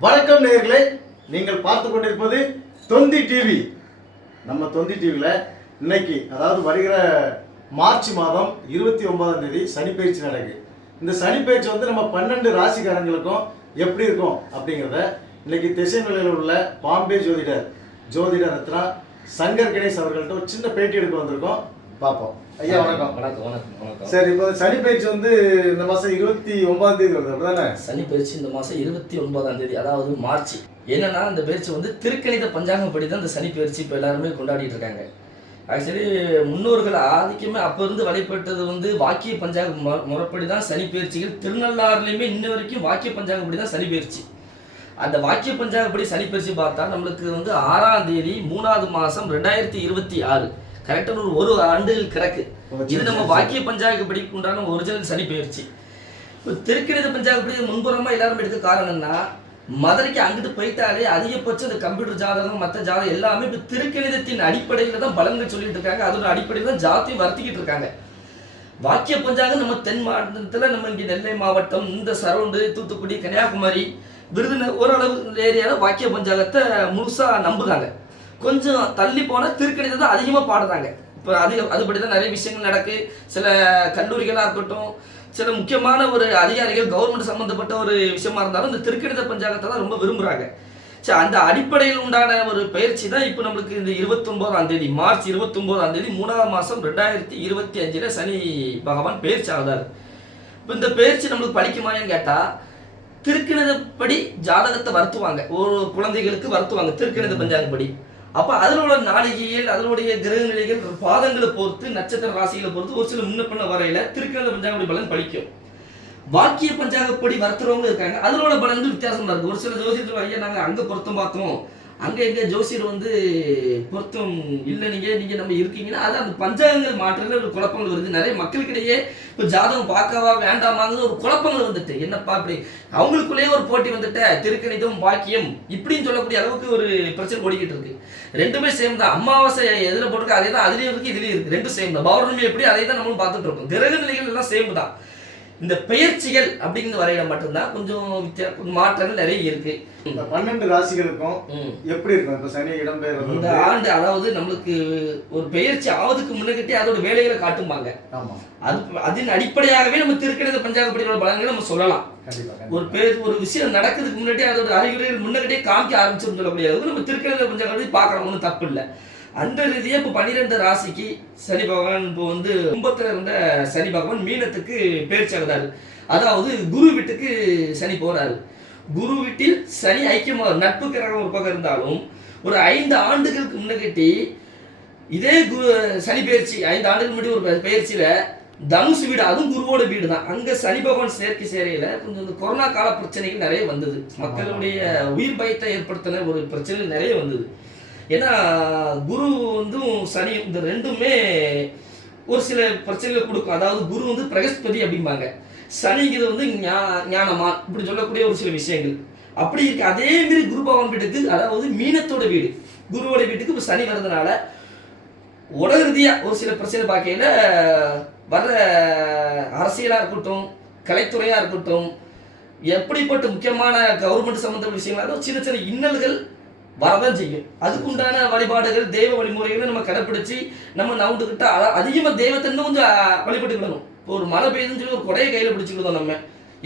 வணக்கம் நேர்களை நீங்கள் பார்த்து கொண்டிருப்பது தொந்தி டிவி நம்ம தொந்தி டிவியில் இன்னைக்கு அதாவது வருகிற மார்ச் மாதம் இருபத்தி ஒன்பதாம் தேதி சனிப்பயிற்சி நடக்கு இந்த சனிப்பயிற்சி வந்து நம்ம பன்னெண்டு ராசிக்காரங்களுக்கும் எப்படி இருக்கும் அப்படிங்கிறத இன்னைக்கு திசை நிலையில் உள்ள பாம்பே ஜோதிடர் ஜோதிடர் ரத்னா சங்கர் கணேஷ் அவர்கள்ட்ட ஒரு சின்ன பேட்டி எடுக்க வந்திருக்கோம். பார்ப்போம். ஐயா வணக்கம் வணக்கம். வணக்கம் வணக்கம் சரி இப்போ சனி பயிற்சி வந்து இந்த மாதம் இருபத்தி ஒன்பதாம் தேதி வருது அப்படிதானே? சனி பயிற்சி இந்த மாதம் இருபத்தி ஒன்பதாம் தேதி அதாவது மார்ச். என்னன்னா இந்த பயிற்சி வந்து திருக்கணித பஞ்சாங்கப்படி தான் இந்த சனி பயிற்சி இப்போ எல்லாருமே கொண்டாடிட்டு இருக்காங்க. ஆக்சுவலி முன்னோர்கள் ஆதிக்கமே அப்போ இருந்து வழிபட்டது வந்து வாக்கிய பஞ்சாங்க முறைப்படி தான் சனி பயிற்சிகள். திருநள்ளாறுலையுமே இன்ன வரைக்கும் வாக்கிய பஞ்சாங்கப்படி தான் சனி பயிற்சி. அந்த வாக்கிய பஞ்சாங்கப்படி சனி பயிற்சி பார்த்தா நம்மளுக்கு வந்து ஆறாம் தேதி மூணாவது மாதம் ரெண்டாயிரத்தி இருபத்தி ஆறு. கரெக்டாக ஒரு ஒரு ஆண்டுகள் கிடக்கு இது நம்ம வாக்கிய பஞ்சாங்கப்படி உண்டான ஒரிஜினல் சனி பயிற்சி. இப்போ திருக்கணித பஞ்சாங்கப்படி முன்புறமா எல்லாரும் எடுக்க காரணம்னா மதுரைக்கு அங்கிட்டு போயிட்டாலே அதிகபட்சம் இந்த கம்ப்யூட்டர் ஜாதகம் மற்ற ஜாதகம் எல்லாமே இப்போ திருக்கணிதத்தின் அடிப்படையில் தான் பலன்கள் சொல்லிட்டு இருக்காங்க. அதோட அடிப்படையில் தான் ஜாத்தியம் வர்த்திக்கிட்டு இருக்காங்க. வாக்கிய பஞ்சாங்கம் நம்ம தென் மாவட்டத்தில் நம்ம இங்கே நெல்லை மாவட்டம் இந்த சரௌண்டு தூத்துக்குடி கன்னியாகுமரி விருதுநகர் ஓரளவு ஏரியாவில் வாக்கிய பஞ்சாங்கத்தை முழுசாக நம்புகிறாங்க கொஞ்சம் தள்ளி போனால் திருக்கணிதத்தை அதிகமாக பாடுறாங்க. இப்போ அதிக அதுபடி தான் நிறைய விஷயங்கள் நடக்கு. சில கல்லூரிகளாக இருக்கட்டும் சில முக்கியமான ஒரு அதிகாரிகள் கவர்மெண்ட் சம்மந்தப்பட்ட ஒரு விஷயமா இருந்தாலும் இந்த திருக்கணித பஞ்சாங்கத்தை தான் ரொம்ப விரும்புகிறாங்க சரி அந்த அடிப்படையில் உண்டான ஒரு பயிற்சி தான் இப்போ நம்மளுக்கு இந்த இருபத்தொம்போதாம் தேதி மார்ச் இருபத்தொம்போதாம் தேதி மூணாவது மாதம் ரெண்டாயிரத்தி இருபத்தி அஞ்சில் சனி பகவான் பயிற்சி ஆகுதார் இப்போ இந்த பயிற்சி நம்மளுக்கு படிக்குமான்னு கேட்டால் திருக்கிணதப்படி ஜாதகத்தை வருத்துவாங்க. ஒரு குழந்தைகளுக்கு வருத்துவாங்க திருக்கணித பஞ்சாங்கப்படி. அப்போ அதில் உள்ள நாளிகையில் அதனுடைய கிரகநிலைகள் பாதங்களை பொறுத்து நட்சத்திர ராசிகளை பொறுத்து ஒரு சில முன்ன பண்ண வரையில திருக்கணித பஞ்சாங்கப்படி பலன் படிக்கும் வாக்கிய பஞ்சாங்கப்படி வருத்துறவங்க இருக்காங்க. அதனோட பலன்கள் வித்தியாசமா இருக்கு. ஒரு சில ஜோசியத்தில் ஐயா நாங்கள் அங்கே பொருத்தம் பார்த்தோம். அங்கே எங்கே ஜோசியர் வந்து பொருத்தம் இல்லை நீங்க நீங்கள் நம்ம இருக்கீங்கன்னா அது அந்த பஞ்சாங்கங்கள் மாற்றல ஒரு குழப்பங்கள் வருது. நிறைய மக்களுக்கிடையே இப்போ ஜாதகம் பார்க்கவா வேண்டாமாங்கிறது ஒரு குழப்பங்கள் வந்துட்டு. என்னப்பா அப்படி அவங்களுக்குள்ளேயே ஒரு போட்டி வந்துட்ட. திருக்கணிதம் வாக்கியம் இப்படின்னு சொல்லக்கூடிய அளவுக்கு ஒரு பிரச்சனை ஓடிக்கிட்டு இருக்கு. ரெண்டுமே சேம் தான். அமாவாசை எதில் போட்டிருக்கு அதே தான் அதுலேயும் இருக்குது இதுலேயும் இருக்குது ரெண்டும் சேம் தான். பௌர்ணமி எப்படி அதே தான் நம்மளும் பார்த்துட்டு இருக்கோம். கிரக நிலைகள் எல்லாம் சேம் தான். இந்த பெயர்ச்சிகள் அப்படிங்கிற வரையில மட்டும்தான் கொஞ்சம் வித்தியா- மாற்றங்கள் நிறைய இருக்கு இந்த பன்னெண்டு ராசிகளுக்கும். எப்படி இருக்கும் இப்ப சனி இடம்பெயர்றது இந்த? ஆண்டு அதாவது நம்மளுக்கு ஒரு பெயர்ச்சி ஆவதுக்கு முன்னகிட்டே அதோட வேலைகளை காட்டும்பாங்க ஆமா அது அதன் அடிப்படையாகவே நம்ம திருக்கணித பஞ்சாங்கப்படியோட பலன்களை நம்ம சொல்லலாம் ஒரு. பேர் ஒரு விஷயம் நடக்கிறதுக்கு முன்னாடி அதோட அறிகுறிகள் முன்னகிட்டே காமிக்க ஆரம்பிச்சிருந்து சொல்லக்கூடிய நம்ம திருக்கணித பஞ்சாங்கப்படி பார்க்கலாம் ஒன்றும் தப்பு இல்லை அந்த ரீதியாக இப்போ பன்னிரெண்டு ராசிக்கு சனி பகவான் இப்போ வந்து கும்பத்தில் இருந்த சனி பகவான் மீனத்துக்கு பேர்ச்சி ஆகுதாரு அதாவது குரு வீட்டுக்கு சனி போறாரு. குரு வீட்டில் சனி ஐக்கியமாக நட்பு கிரகம் ஒரு பக்கம் இருந்தாலும் ஒரு ஐந்து ஆண்டுகளுக்கு முன்னகிட்டி இதே குரு சனி பயிற்சி ஐந்து ஆண்டுக்கு முன்னாடி ஒரு பயிற்சியில் பயிற்சியில தனுசு வீடு அதுவும் குருவோட வீடு தான் அங்க சனி பகவான் சேர்க்கை சேரையில கொஞ்சம் இந்த கொரோனா கால பிரச்சனைகள் நிறைய வந்தது. மக்களுடைய உயிர் பயத்தை ஏற்படுத்தின ஒரு பிரச்சனைகள் நிறைய வந்தது. ஏன்னா குரு வந்து சனி இந்த ரெண்டுமே ஒரு சில பிரச்சனைகளை கொடுக்கும். அதாவது குரு வந்து பிரகஸ்பதி அப்படிம்பாங்க. சனிங்கிறது வந்து ஞா- ஞானமா இப்படி சொல்லக்கூடிய ஒரு சில விஷயங்கள். அப்படி இருக்கு. அதே மாதிரி குரு பகவான் வீட்டுக்கு அதாவது மீனத்தோட வீடு. குருவோட வீட்டுக்கு இப்போ சனி வர்றதுனால உலக ஒரு சில பிரச்சனை பார்க்கையில வர்ற அரசியலாக இருக்கட்டும் கலைத்துறையாக இருக்கட்டும் எப்படிப்பட்ட முக்கியமான கவர்மெண்ட் சம்மந்தப்பட்ட விஷயங்களா சின்ன சின்ன இன்னல்கள் வரதான் செய்யும். அதுக்குண்டான வழிபாடுகள் தெய்வ வழிமுறைகளை நம்ம கடைப்பிடிச்சு நம்ம நவுண்டுக்கிட்ட அதான் அதிகமாக தெய்வத்தை இன்னும் கொஞ்சம் வழிபட்டுக்கிடணும் இப்போ ஒரு மழை பெய்யுதுன்னு சொல்லி ஒரு கொடையை கையில் பிடிச்சிக்கிட்டோம் நம்ம.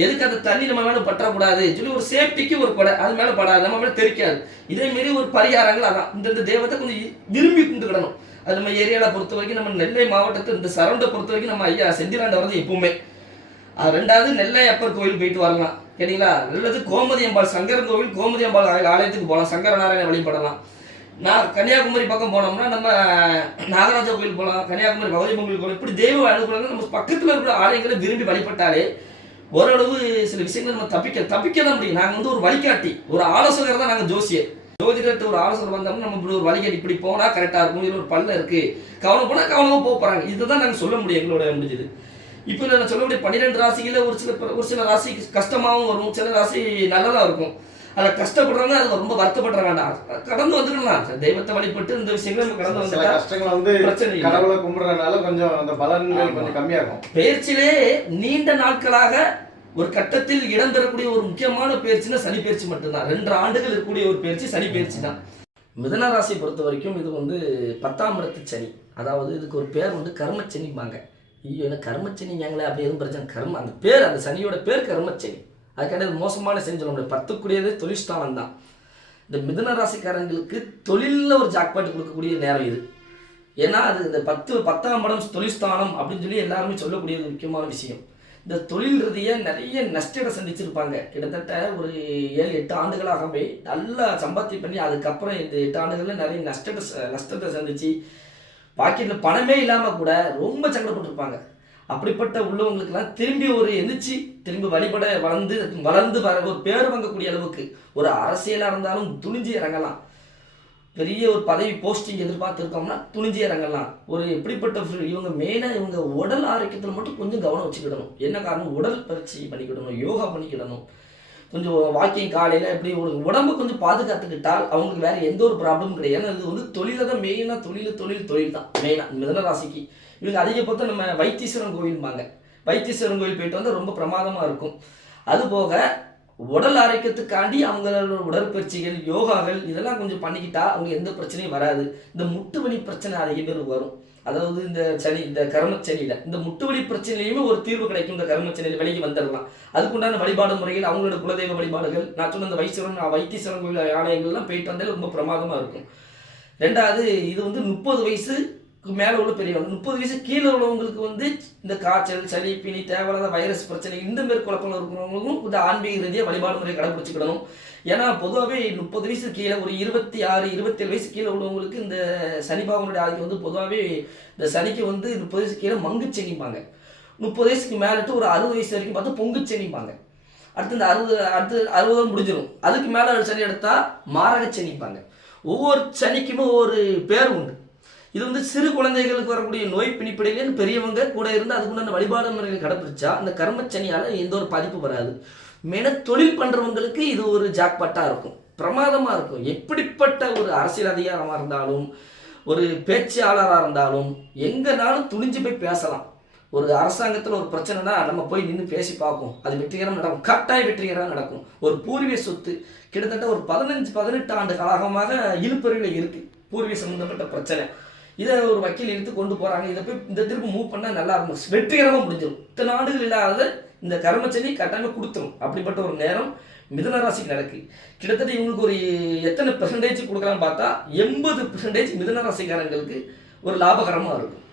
எதுக்கு அந்த தண்ணி நம்ம மேலே பற்றக்கூடாது? சொல்லி ஒரு சேஃப்டிக்கு ஒரு கொடை அது மேலே படாது நம்ம மேலே தெரிக்காது இதே மாரி ஒரு பரிகாரங்கள் அதான். இந்த தெய்வத்தை கொஞ்சம் விரும்பி கும்பிட்டுக்கிடணும் அது நம்ம ஏரியாவில் பொறுத்த வரைக்கும் நம்ம நெல்லை மாவட்டத்தை இந்த சரௌண்டை பொறுத்த வரைக்கும் நம்ம ஐயா செந்திலாண்ட வரது எப்பவுமே. ரெண்டாவது நெல்லை அப்பர் கோயில் போயிட்டு வரலாம். சரிங்களா நல்லது கோமதி அம்பாள் சங்கரன் கோவில் கோமதியம்பாள் ஆலய- ஆலயத்துக்கு போகலாம். சங்கரநாராயண வழிபடலாம். நான் கன்னியாகுமரி பக்கம் போனோம்னா நம்ம நாகராஜா கோயில் போகலாம். கன்னியாகுமரி பகவதி கோயில் போகலாம் இப்படி தெய்வ அனுகூலங்கள் நம்ம பக்கத்தில் இருக்கிற ஆலயங்களை விரும்பி வழிபட்டாலே ஓரளவு சில விஷயங்களை நம்ம தப்பிக்க தப்பிக்க தான் முடியும். நாங்கள் வந்து ஒரு வழிகாட்டி ஒரு ஆலோசகர் தான் நாங்கள் ஜோசியர். ஜோதிடர்கிட்ட ஒரு ஆலோசனை வந்தோம்னா நம்ம இப்படி ஒரு வழிகாட்டி இப்படி போனால் கரெக்டாக இருக்கும் இதில் ஒரு பல்ல இருக்குது கவனம் போனால் கவனமாக போக போகிறாங்க இதுதான் நாங்கள் சொல்ல முடியும் எங்களோட முடிஞ்சது. இப்போ நான் சொல்லக்கூடிய பன்னிரெண்டு ராசிகளில் ஒரு சில ஒரு சில ராசி கஷ்டமாகவும் வரும் சில ராசி நல்லதாக இருக்கும். அதில் கஷ்டப்படுறவங்க அது ரொம்ப வருத்தப்படுற வேண்டாம். கடந்து வந்துக்கலாம் தெய்வத்தை வழிபட்டு இந்த விஷயங்களை நம்ம கடந்து வந்துட்டா கஷ்டங்கள் வந்து பிரச்சனை. கடவுளை கும்பிடுறதுனால கொஞ்சம் அந்த பலன்கள். கொஞ்சம் கம்மியா இருக்கும் பயிற்சியிலே நீண்ட நாட்களாக ஒரு கட்டத்தில் இடம்பெறக்கூடிய ஒரு முக்கியமான பயிற்சினா சனி பயிற்சி மட்டும்தான். ரெண்டு ஆண்டுகள் இருக்கக்கூடிய ஒரு பயிற்சி சனி பயிற்சி தான் மிதன ராசியை பொறுத்த வரைக்கும் இது வந்து பத்தாம் இடத்து சனி. அதாவது இதுக்கு ஒரு பேர் வந்து கர்மச்சனிம்பாங்க. ஐயோ என்ன கர்மச்சனி அப்படி எதுவும் பிரச்சனை கர்ம அந்த பேர் அந்த சனியோட பேர் கர்மச்சனி. அதுக்காண்டி மோசமான சனி சொல்ல முடியாது. பத்துக்குரியது தொழில்ஸ்தானம் தான். இந்த மிதன ராசிக்காரங்களுக்கு தொழிலில் ஒரு ஜாக்பாட் கொடுக்கக்கூடிய நேரம் இது. ஏன்னா அது இந்த பத்து பத்தாம் படம் தொழில்ஸ்தானம் அப்படின்னு சொல்லி எல்லாருமே சொல்லக்கூடிய ஒரு முக்கியமான விஷயம். இந்த தொழில் ரீதியாக நிறைய நஷ்டத்தை சந்திச்சிருப்பாங்க. கிட்டத்தட்ட ஒரு ஏழு எட்டு ஆண்டுகளாகவே நல்லா சம்பாத்தி பண்ணி அதுக்கப்புறம் இந்த எட்டு ஆண்டுகளில் நிறைய நஷ்டத்தை ச- நஷ்டத்தை சந்திச்சு பாக்கெட்டில் பணமே இல்லாமல் கூட ரொம்ப சங்கடப்பட்டிருப்பாங்க. அப்படிப்பட்ட உள்ளவங்களுக்கெல்லாம் திரும்பி ஒரு எந்திரிச்சு திரும்பி வழிபட வளர்ந்து வளர்ந்து வர ஒரு பேர் வாங்கக்கூடிய அளவுக்கு ஒரு அரசியலாக இருந்தாலும் துணிஞ்சு இறங்கலாம். பெரிய ஒரு பதவி போஸ்டிங் எதிர்பார்த்துருக்கோம்னா துணிஞ்சு இறங்கலாம். ஒரு எப்படிப்பட்ட இவங்க மெயினாக இவங்க உடல் ஆரோக்கியத்தில் மட்டும் கொஞ்சம் கவனம் வச்சுக்கிடணும். என்ன காரணம்? உடல் பயிற்சி பண்ணிக்கிடணும் யோகா பண்ணிக்கிடணும். கொஞ்சம் வாக்கிங் காலையில் எப்படி ஒரு உடம்பு கொஞ்சம் பாதுகாத்துக்கிட்டால் அவங்களுக்கு வேறு எந்த ஒரு ப்ராப்ளமும் கிடையாது. ஏன்னா இது வந்து தொழில தான் மெயினாக தொழில் தொழில் தொழில் தான். மெயினாக மிதன ராசிக்கு. இவங்க அதிக பார்த்தா நம்ம வைத்தீஸ்வரன் கோயில்பாங்க வைத்தீஸ்வரன் கோயில் போயிட்டு வந்து ரொம்ப பிரமாதமாக இருக்கும். அதுபோக உடல் ஆரோக்கியத்துக்காண்டி அவங்களோட உடற்பயிற்சிகள் யோகாக்கள் இதெல்லாம் கொஞ்சம் பண்ணிக்கிட்டா அவங்க எந்த பிரச்சனையும் வராது. இந்த முட்டு வலி பிரச்சனை அதிக பேர் வரும். அதாவது இந்த சனி இந்த கர்மச்சனியில் இந்த முட்டுவலி பிரச்சனையுமே ஒரு தீர்வு கிடைக்கும். இந்த கர்மச்சனியில் விலகி வந்துடலாம். அதுக்குண்டான வழிபாடு முறைகள் அவங்களோட குலதெய்வ வழிபாடுகள் நான் சொன்ன இந்த வைஸ்வரன் வைத்தீஸ்வரன் கோயில் ஆலயங்கள்லாம் போயிட்டு வந்தால் ரொம்ப பிரமாதமாக இருக்கும். ரெண்டாவது இது வந்து முப்பது வயசுக்கு மேலே உள்ள பெரியவங்க. முப்பது வயசு கீழே உள்ளவங்களுக்கு வந்து இந்த காய்ச்சல் சளி பிணி தேவையில்லாத வைரஸ் பிரச்சனை இந்த மாதிரி குழப்பங்கள் இருக்கிறவங்களுக்கும் இந்த ஆன்மீக ரீதியாக வழிபாடு முறையை கடைபிடிச்சிக்கிடணும். ஏன்னா பொதுவாகவே முப்பது வயசு கீழே ஒரு இருபத்தி ஆறு இருபத்தேழு வயசு கீழே உள்ளவங்களுக்கு இந்த சனி பகவானுடைய ஆதிக்கம் வந்து பொதுவாகவே இந்த சனிக்கு வந்து முப்பது வயசு கீழே மங்கு செனிப்பாங்க முப்பது வயசுக்கு மேலிட்டு ஒரு அறுபது வயசு வரைக்கும் பார்த்தா பொங்கு செனிப்பாங்க அடுத்து இந்த அறுபது அடுத்து அறுபது முடிஞ்சிடும் அதுக்கு மேலே சனி எடுத்தால் மாரக சனிப்பாங்க ஒவ்வொரு சனிக்குமே ஒவ்வொரு பேர் உண்டு. இது வந்து சிறு குழந்தைகளுக்கு வரக்கூடிய நோய் பிணிப்படையிலேன்னு பெரியவங்க கூட இருந்து அதுக்குண்டான வழிபாடு முறைகள் கடைப்பிடிச்சா அந்த கர்மச்சனியால் எந்த ஒரு பாதிப்பு வராது. மெயினாக தொழில் பண்ணுறவங்களுக்கு இது ஒரு ஜாக்பாட்டாக இருக்கும். பிரமாதமாக இருக்கும். எப்படிப்பட்ட ஒரு அரசியல் அதிகாரமாக இருந்தாலும் ஒரு பேச்சாளராக இருந்தாலும் எங்கேனாலும் துணிஞ்சு போய் பேசலாம். ஒரு அரசாங்கத்தில் ஒரு பிரச்சனைனா நம்ம போய் நின்று பேசி பார்ப்போம் அது வெற்றிகரம் நடக்கும். கட்டாய வெற்றிகரம் நடக்கும். ஒரு பூர்வீக சொத்து கிட்டத்தட்ட ஒரு பதினஞ்சு பதினெட்டு ஆண்டு காலமாக இழுப்பறிவில் இருக்குது பூர்வீக சம்மந்தப்பட்ட பிரச்சனை. இதை ஒரு வக்கீல் எடுத்து கொண்டு போகிறாங்க இதை போய் இந்த திருப்பு மூவ் பண்ணால் நல்லா இருக்கும். வெற்றிகரமாக முடிஞ்சிடும் இத்தனை ஆண்டுகள் இல்லாத இந்த கர்மச்சனி கட்டாயமாக கொடுத்துரும். அப்படிப்பட்ட ஒரு நேரம் மிதன ராசிக்கு நடக்கு. கிட்டத்தட்ட இவங்களுக்கு ஒரு எத்தனை பெர்சன்டேஜ் கொடுக்கலாம்னு பார்த்தா எண்பது பெர்சன்டேஜ் மிதன ராசிக்காரங்களுக்கு ஒரு லாபகரமாக இருக்கும்.